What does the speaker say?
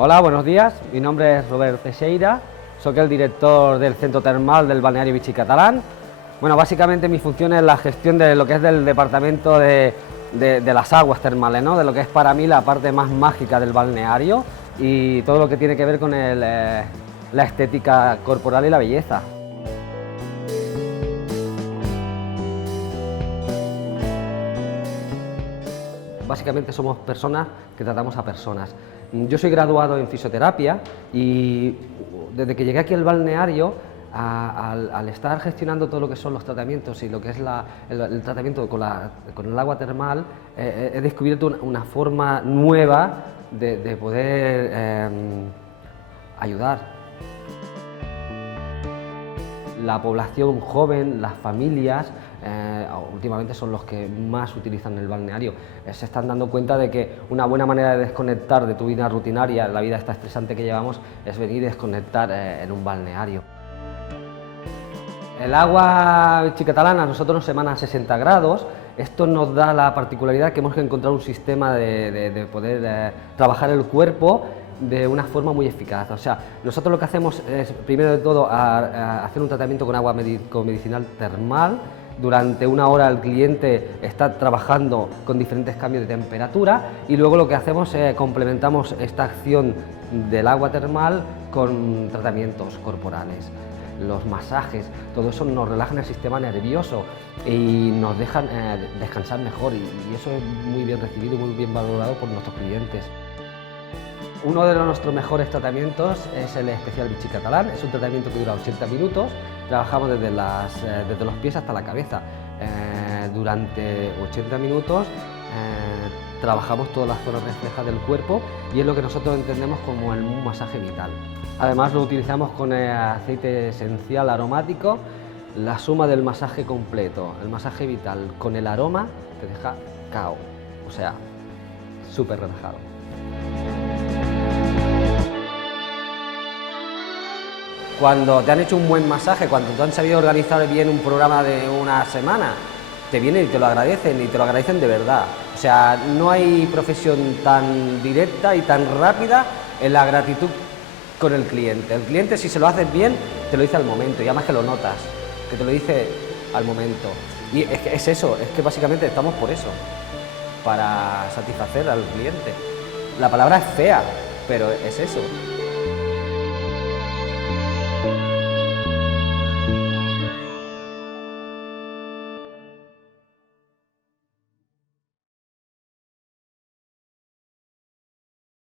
Hola, buenos días. Mi nombre es Robert Teixeira, soy el director del Centro Termal del Balneario Vichy Catalán. Bueno, básicamente mi función es la gestión de lo que es del departamento de las aguas termales, ¿no? De lo que es para mí la parte más mágica del balneario y todo lo que tiene que ver con la estética corporal y la belleza. Básicamente somos personas que tratamos a personas. Yo soy graduado en fisioterapia y desde que llegué aquí al balneario, al estar gestionando todo lo que son los tratamientos y lo que es el tratamiento con el agua termal, he descubierto una forma nueva de poder ayudar. La población joven, las familias, últimamente son los que más utilizan el balneario. Se están dando cuenta de que una buena manera de desconectar de tu vida rutinaria, la vida esta estresante que llevamos, es venir y desconectar en un balneario. El agua Vichy Catalán a nosotros nos emana a 60 grados. Esto nos da la particularidad que hemos encontrado un sistema de poder trabajar el cuerpo de una forma muy eficaz. O sea, nosotros lo que hacemos es, primero de todo, hacer un tratamiento con agua medicinal termal. Durante una hora el cliente está trabajando con diferentes cambios de temperatura y luego lo que hacemos es complementamos esta acción del agua termal con tratamientos corporales. Los masajes, todo eso nos relaja el sistema nervioso y nos dejan descansar mejor y eso es muy bien recibido y muy bien valorado por nuestros clientes. Uno de nuestros mejores tratamientos es el especial Vichy Catalán. Es un tratamiento que dura 80 minutos, trabajamos desde los pies hasta la cabeza. Durante 80 minutos trabajamos todas las zonas reflejas del cuerpo y es lo que nosotros entendemos como un masaje vital. Además lo utilizamos con aceite esencial aromático. La suma del masaje completo, el masaje vital con el aroma te deja KO, o sea, súper relajado. Cuando te han hecho un buen masaje, cuando te han sabido organizar bien un programa de una semana, te vienen y te lo agradecen de verdad. O sea, no hay profesión tan directa y tan rápida en la gratitud con el cliente. El cliente, si se lo haces bien, te lo dice al momento y además que lo notas, que te lo dice al momento. Y es eso, es que básicamente estamos por eso, para satisfacer al cliente. La palabra es fea, pero es eso.